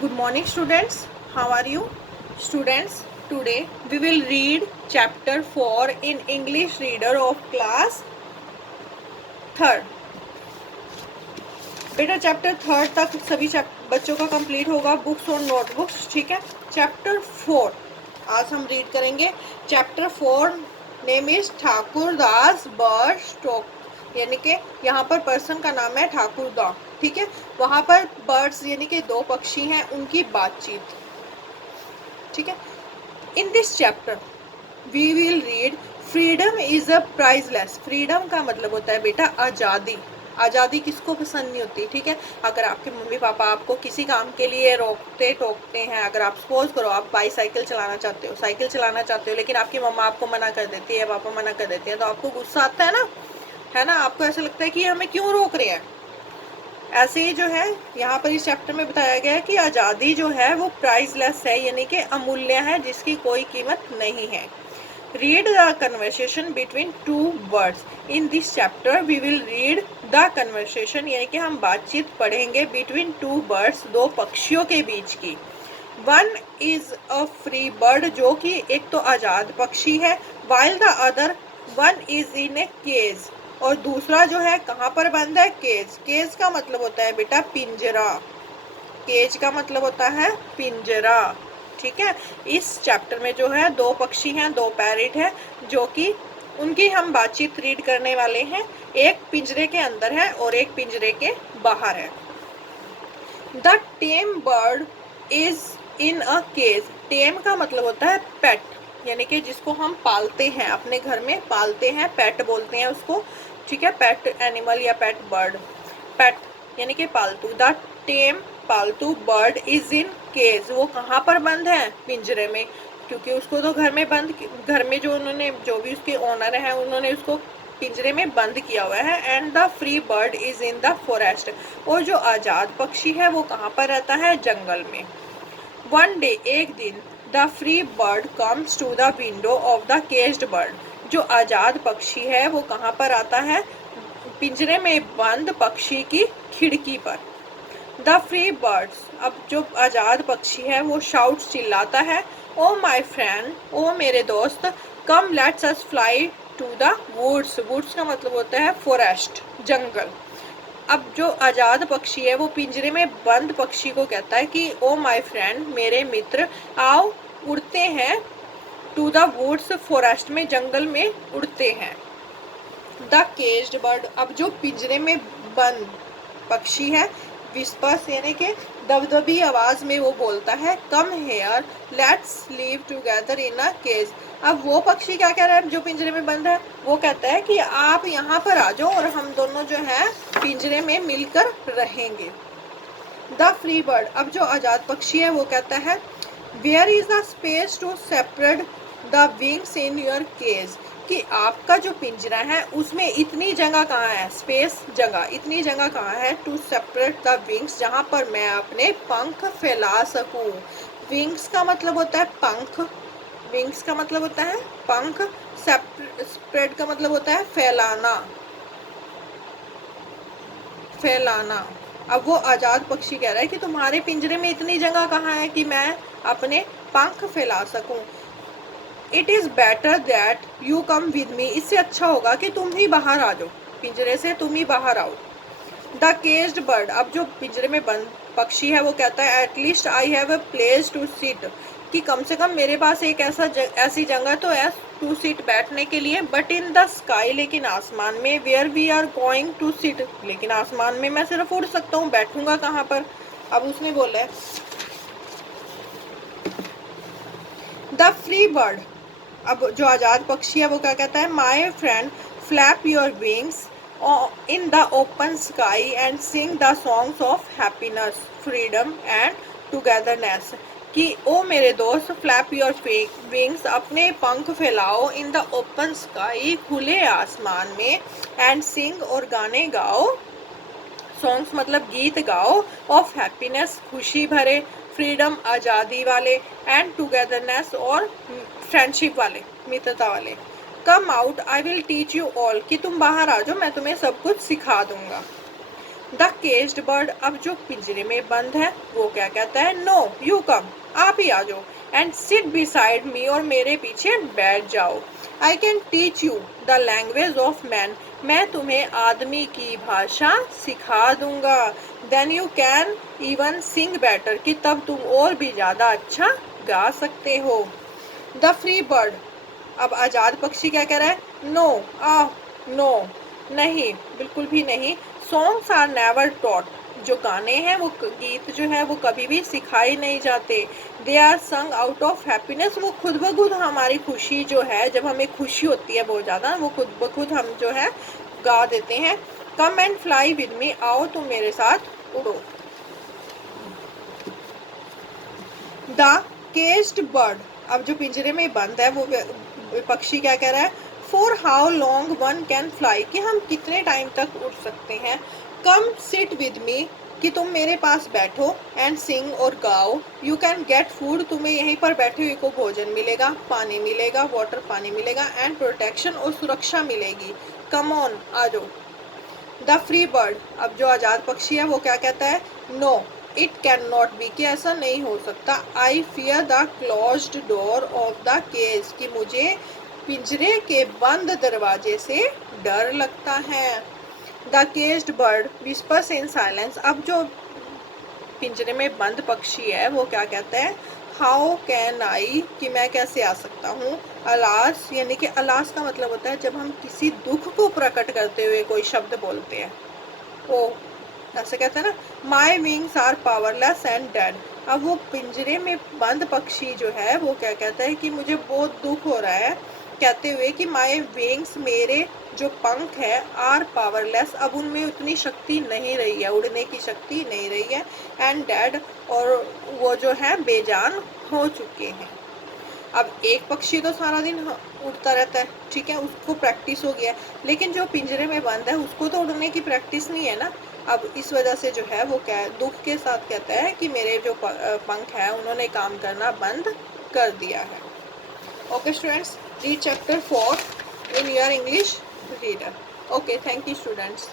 Good morning, students. How are you? Students, today we will read chapter 4 in English Reader of class 3rd. बेटा chapter 3rd तक सभी बच्चों का complete होगा, books और notebooks, ठीक है। चैप्टर 4 आज हम रीड करेंगे। Chapter 4 name is Thakurdas bird stock, यानी कि यहाँ पर पर्सन का नाम है ठाकुरदा, ठीक है। वहाँ पर बर्ड्स यानी कि दो पक्षी हैं, उनकी बातचीत, ठीक है। In this chapter we will read freedom is a priceless. Freedom का मतलब होता है बेटा आज़ादी। आज़ादी किसको पसंद नहीं होती, ठीक है। अगर आपके मम्मी पापा आपको किसी काम के लिए रोकते टोकते हैं, अगर आप सपोज करो आप बाईसाइकिल चलाना चाहते हो, साइकिल चलाना चाहते हो, लेकिन आपकी मम्मा आपको मना कर देती है, पापा मना कर देते हैं, तो आपको गुस्सा आता है ना। आपको ऐसा लगता है कि हमें क्यों रोक रहे हैं। ऐसे ही जो है यहाँ पर इस चैप्टर में बताया गया है कि आज़ादी जो है वो प्राइसलेस है, यानी कि अमूल्य है, जिसकी कोई कीमत नहीं है। Read the conversation between two birds. In this chapter we will read the conversation, यानी कि हम बातचीत पढ़ेंगे बिटवीन टू बर्ड्स, दो पक्षियों के बीच की। One is a free bird, जो कि एक तो आज़ाद पक्षी है, while the other one is in a cage, और दूसरा जो है कहाँ पर बंद है, केज। केज का मतलब होता है बेटा पिंजरा। केज का मतलब होता है पिंजरा, ठीक है। इस चैप्टर में जो है दो पक्षी हैं, दो पैरेट हैं, जो कि उनकी हम बातचीत रीड करने वाले हैं। एक पिंजरे के अंदर है और एक पिंजरे के बाहर है। The tame bird is in a cage. Tame का मतलब होता है पेट, यानी कि जिसको हम पालते हैं, अपने घर में पालते हैं, पेट बोलते हैं उसको, ठीक है। पेट एनिमल या पेट बर्ड, पेट यानी कि पालतू। द टेम पालतू बर्ड इज इन केज, वो कहाँ पर बंद है, पिंजरे में, क्योंकि उसको तो घर में बंद, घर में जो भी उसके ओनर हैं उन्होंने उसको पिंजरे में बंद किया हुआ है। And the free bird is in the forest, और जो आज़ाद पक्षी है वो कहाँ पर रहता है, जंगल में। वन डे, एक दिन, the free bird comes to the window of the caged bird, जो आज़ाद पक्षी है वो कहाँ पर आता है, पिंजरे में बंद पक्षी की खिड़की पर। द फ्री बर्ड्स, अब जो आज़ाद पक्षी है वो शाउट चिल्लाता है, ओ माई फ्रेंड, ओ मेरे दोस्त, come let's us fly to the woods. Woods का मतलब होता है फॉरेस्ट, जंगल। अब जो आज़ाद पक्षी है वो पिंजरे में बंद पक्षी को कहता है कि ओ माई फ्रेंड, मेरे मित्र, आओ उड़ते हैं, टू द वुड्स, फॉरेस्ट में, जंगल में उड़ते हैं। द केज्ड बर्ड, अब जो पिंजरे में बंद पक्षी है, विस्पर्स यानी कि दबदबी आवाज में वो बोलता है, come here let's live together in a cage. अब वो पक्षी क्या कह रहा है जो पिंजरे में बंद है, वो कहता है कि आप यहाँ पर आ जाओ और हम दोनों जो है पिंजरे में मिलकर रहेंगे। द फ्री बर्ड, अब जो आज़ाद पक्षी है वो कहता है, where is the space to separate the wings in your cage, कि आपका जो पिंजरा है उसमें इतनी जगह कहाँ है, स्पेस जगह, इतनी जगह कहाँ है, टू सेपरेट द विंग्स, जहाँ पर मैं अपने पंख फैला सकूँ। विंग्स का मतलब होता है पंख, विंग्स का मतलब होता है पंख, स्प्रेड का मतलब होता है फैलाना, फैलाना। अब वो आज़ाद पक्षी कह रहा है कि तुम्हारे पिंजरे में इतनी जगह कहाँ है कि मैं अपने पंख फैला सकूं। It is better that you come with me, इससे अच्छा होगा कि तुम ही बाहर आ जाओ, पिंजरे से तुम ही बाहर आओ। द केज्ड बर्ड, अब जो पिंजरे में बंद पक्षी है वो कहता है, at least I have a place to sit, कि कम से कम मेरे पास एक ऐसी जगह तो है टू सिट, बैठने के लिए। बट इन द स्काई, लेकिन आसमान में, where we are going to sit, लेकिन आसमान में मैं सिर्फ उड़ सकता हूँ, बैठूंगा कहाँ पर। अब उसने बोला है द फ्री बर्ड, अब जो आज़ाद पक्षी है वो क्या कहता है, my friend flap your wings in the open sky and Singh the songs of happiness, freedom and togetherness, कि ओ मेरे दोस्त, फ्लैप योर विंग्स, अपने पंख फैलाओ, इन द ओपन स्काई, खुले आसमान में, एंड सिंग, और गाने गाओ, सॉन्ग्स मतलब गीत गाओ, ऑफ हैप्पीनेस, खुशी भरे, फ्रीडम आज़ादी वाले, एंड टुगेदरनेस, और फ्रेंडशिप वाले, मित्रता वाले। Come out I will teach you all, कि तुम बाहर आ जाओ, मैं तुम्हें सब कुछ सिखा दूंगा। द केज्ड बर्ड, अब जो पिंजरे में बंद है वो क्या कहता है, नो यू कम, आप ही आ जाओ, एंड सिट बिसाइड मी, और मेरे पीछे बैठ जाओ। I can teach you the language of man, मैं तुम्हें आदमी की भाषा सिखा दूंगा। Then you can even sing better, कि तब तुम और भी ज़्यादा अच्छा गा सकते हो। द फ्री बर्ड, अब आज़ाद पक्षी क्या कह रहा है, नो नो, नहीं बिल्कुल भी नहीं। सॉन्ग्स आर नेवर टॉट, जो गाने हैं वो गीत जो है वो कभी भी सिखाए नहीं जाते। दे आर संग आउट ऑफ हैप्पीनेस, वो खुद ब खुद हमारी खुशी जो है, जब हमें खुशी होती है बहुत ज़्यादा, वो खुद ब खुद हम जो है गा देते हैं। Come and fly with me, आओ तुम मेरे साथ उड़ो। द केज्ड बर्ड, अब जो पिंजरे में बंद है वो पक्षी क्या कह रहा है, for how long one can fly, कि हम कितने टाइम तक उड़ सकते हैं। कम सिट विद मी, कि तुम मेरे पास बैठो, एंड सिंग और गाओ। यू कैन गेट फूड, तुम्हें यहीं पर बैठे हुए को भोजन मिलेगा, पानी मिलेगा, वाटर पानी मिलेगा, एंड प्रोटेक्शन और सुरक्षा मिलेगी। कम ऑन, आ जाओ। द फ्री बर्ड, अब जो आज़ाद पक्षी है वो क्या कहता है, no it can not be, कि ऐसा नहीं हो सकता। I fear the closed door of the cage, कि मुझे पिंजरे के बंद दरवाजे से डर लगता है। The caged bird whispers in silence, अब जो पिंजरे में बंद पक्षी है वो क्या कहता है, हाउ कैन आई, कि मैं कैसे आ सकता हूँ। अलास, यानी कि अलास का मतलब होता है जब हम किसी दुख को प्रकट करते हुए कोई शब्द बोलते हैं, ओ ऐसे कहते हैं ना। My wings are powerless and dead, अब वो पिंजरे में बंद पक्षी जो है वो क्या कहता है कि मुझे बहुत दुख हो रहा है, कहते हुए कि माई विंग्स, मेरे जो पंख है, आर पावरलेस, अब उनमें उतनी शक्ति नहीं रही है, उड़ने की शक्ति नहीं रही है, एंड डेड, और वो जो है बेजान हो चुके हैं। अब एक पक्षी तो सारा दिन उड़ता रहता है, ठीक है, उसको प्रैक्टिस हो गया, लेकिन जो पिंजरे में बंद है उसको तो उड़ने की प्रैक्टिस नहीं है ना। अब इस वजह से जो है वो क्या दुख के साथ कहता है कि मेरे जो पंख है उन्होंने काम करना बंद कर दिया है। Okay students, read chapter 4 in your English reader. Okay, thank you students.